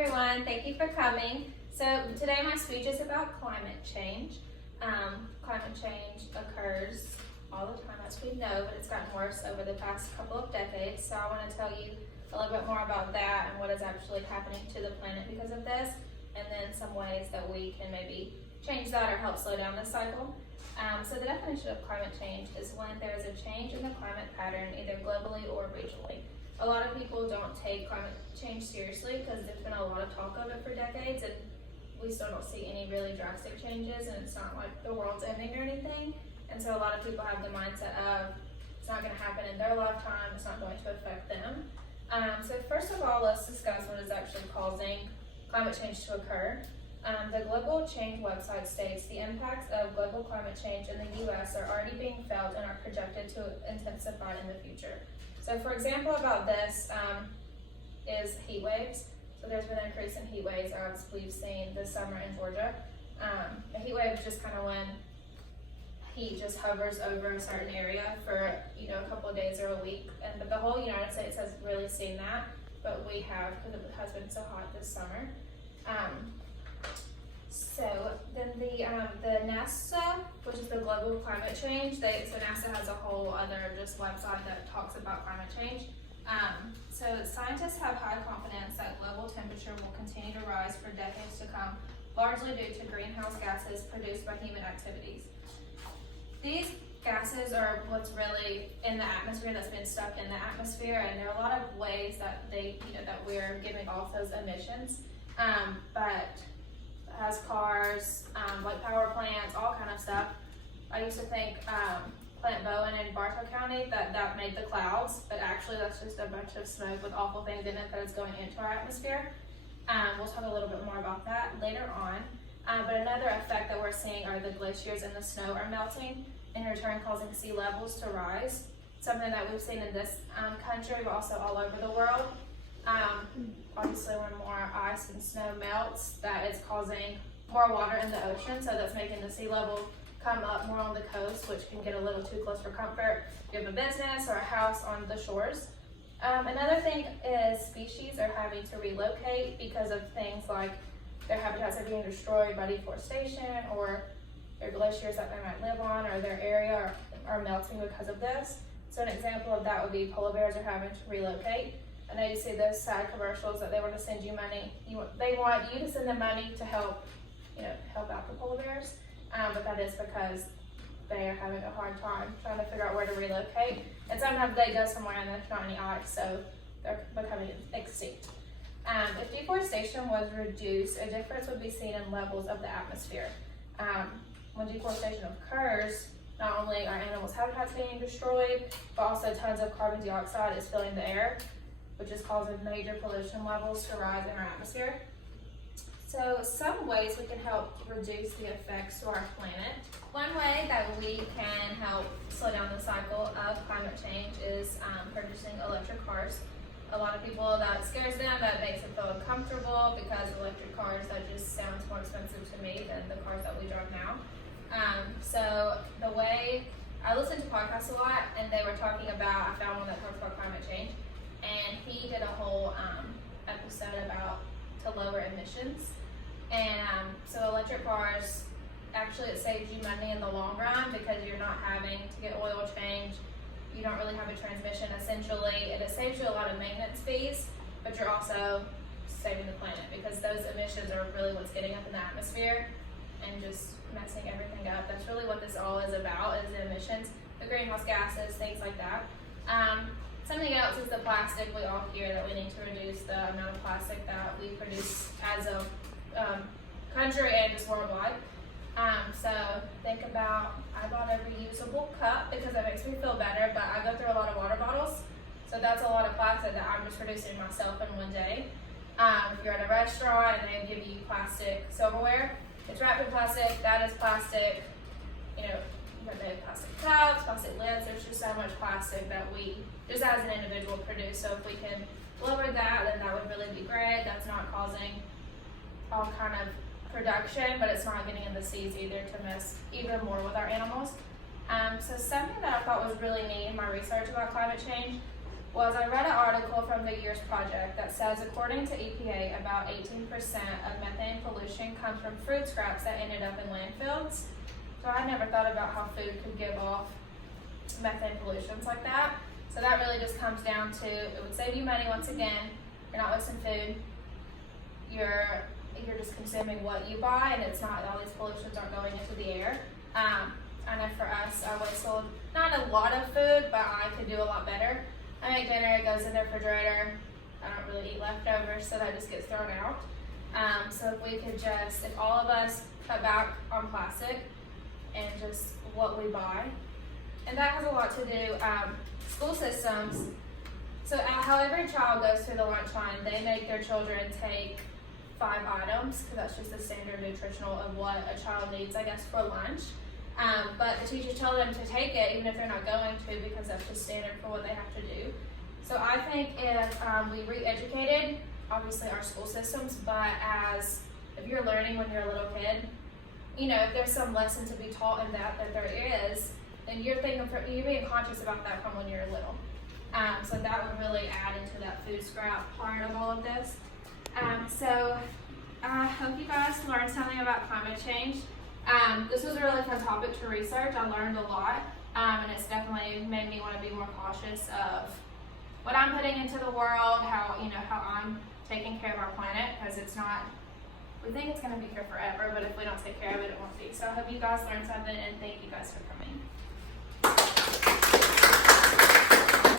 everyone, thank you for coming. So today my speech is about climate change. Climate change occurs all the time, as we know, but it's gotten worse over the past couple of decades. So I want to tell you a little bit more about that and what is actually happening to the planet because of this, and then some ways that we can maybe change that or help slow down this cycle. So the definition of climate change is when there is a change in the climate pattern, either globally or regionally. A lot of people don't take climate change seriously because there's been a lot of talk of it for decades, and we still don't see any really drastic changes, and it's not like the world's ending or anything. And so a lot of people have the mindset of it's not going to happen in their lifetime, it's not going to affect them. So first of all, let's discuss what is actually causing climate change to occur. The Global Change website states the impacts of global climate change in the U.S. are already being felt and are projected to intensify in the future. So for example about this is heat waves. So there's been an increase in heat waves as we've seen this summer in Georgia. A heat wave is just kind of when heat just hovers over a certain area for a couple of days or a week. But the whole United States has really seen that, but we have because it has been so hot this summer. So then the NASA, which is the global climate change, so NASA has a whole other just website that talks about climate change. So scientists have high confidence that global temperature will continue to rise for decades to come, largely due to greenhouse gases produced by human activities. These gases are what's really in the atmosphere that's been stuck in the atmosphere, and there are a lot of ways that that we're giving off those emissions. But as cars, like power plants, all kind of stuff. I used to think Plant Bowen in Bartow County that made the clouds, but actually that's just a bunch of smoke with awful things in it that is going into our atmosphere. We'll talk a little bit more about that later on. But another effect that we're seeing are the glaciers and the snow are melting, in return causing sea levels to rise. Something that we've seen in this country, but also all over the world. Obviously when more ice and snow melts, that is causing more water in the ocean, so that's making the sea level come up more on the coast, which can get a little too close for comfort if you have a business or a house on the shores. Another thing is species are having to relocate because of things like their habitats are being destroyed by deforestation, or their glaciers that they might live on or their area are melting because of this. So an example of that would be polar bears are having to relocate. I know you see those sad commercials that they want to send you money. They want you to send them money to help out the polar bears, but that is because they are having a hard time trying to figure out where to relocate. And sometimes they go somewhere and there's not any ice, so they're becoming extinct. If deforestation was reduced, a difference would be seen in levels of the atmosphere. When deforestation occurs, not only are animals' habitats being destroyed, but also tons of carbon dioxide is filling the air, which is causing major pollution levels to rise in our atmosphere. So some ways we can help reduce the effects to our planet. One way that we can help slow down the cycle of climate change is purchasing electric cars. A lot of people, that scares them, that makes them feel uncomfortable because electric cars, that just sounds more expensive to me than the cars that we drive now. So the way, I listen to podcasts a lot, and they were talking about, I found one that talks about climate change, and he did a whole episode about to lower emissions. And so electric cars, actually it saves you money in the long run because you're not having to get oil change. You don't really have a transmission essentially, and it saves you a lot of maintenance fees, but you're also saving the planet because those emissions are really what's getting up in the atmosphere and just messing everything up. That's really what this all is about, is the emissions, the greenhouse gases, things like that. Something else is the plastic. We all hear that we need to reduce the amount of plastic that we produce as a country and just worldwide. So think about, I bought a reusable cup because it makes me feel better, but I go through a lot of water bottles. So that's a lot of plastic that I'm just producing myself in one day. If you're at a restaurant and they give you plastic silverware, it's wrapped in plastic, that is plastic. They have plastic cups, plastic lids. There's just so much plastic that we, just as an individual, produce. So if we can lower that, then that would really be great. That's not causing all kind of production, but it's not getting in the seas either to mess even more with our animals. So something that I thought was really neat in my research about climate change was I read an article from the Years Project that says, according to EPA, about 18% of methane pollution comes from food scraps that ended up in landfills. So I never thought about how food could give off methane pollutions like that. So that really just comes down to, it would save you money once again. You're not wasting food. You're just consuming what you buy, and it's not, all these pollutions aren't going into the air. I know for us, I wasted not a lot of food, but I could do a lot better. I make dinner, it goes in the refrigerator. I don't really eat leftovers, so that just gets thrown out. So if we could just, if all of us cut back on plastic and just what we buy, and that has a lot to do, school systems. So how every child goes through the lunch line, they make their children take 5 items, because that's just the standard nutritional of what a child needs, I guess, for lunch. But the teachers tell them to take it even if they're not going to, because that's just standard for what they have to do. So I think if we re-educated, obviously our school systems, but if you're learning when you're a little kid, you know, if there's some lesson to be taught in that there is, then you're being conscious about that from when you're little. So that would really add into that food scrap part of all of this. So I hope you guys learned something about climate change. This was a really fun topic to research. I learned a lot, and it's definitely made me want to be more cautious of what I'm putting into the world, how I'm taking care of our planet, because it's not, we think it's going to be here forever, but if we don't take care of it, it won't be. So I hope you guys learned something, and thank you guys for coming.